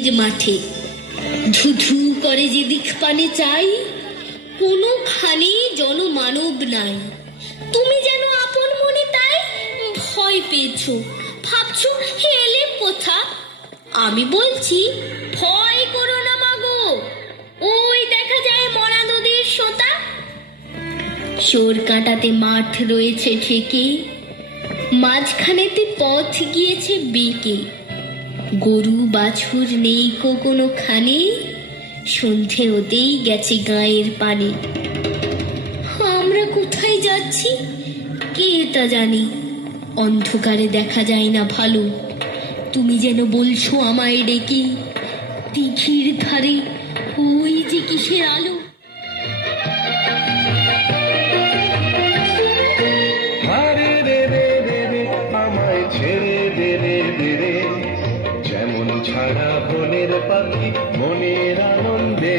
গভীর মাঠে ধুধু করে যেদিক পানে চাই, কোনোখানে জনমানব নাই। তুমি যেন আপন মনে তাই ভয় পেয়েছো, ভাবছো এলে কোথা। আমি বলছি ভয় করো না মাগো, ওই দেখা যায় মরা নদীর সোতা। সোর কাঁটাতে মাঠ রয়েছে ঠেকে, মাঝখানেতে পথ গিয়েছে বেঁকে। গরু বাছুর নেই কোনোখানে, সন্ধে হতেই গেছে গায়ের পানে। আমরা কোথায় যাচ্ছি কে তা জানি, অন্ধকারে দেখা যায় না ভালো। তুমি যেন বলছো আমায় ডেকে, দিঘির ধারে ওই যে কিসের আলো। আরে রে রে রে রে, আমায় ছেড়ে দে রে রে রে, যেমন ছাড়া বনের পাখি মনের আনন্দে।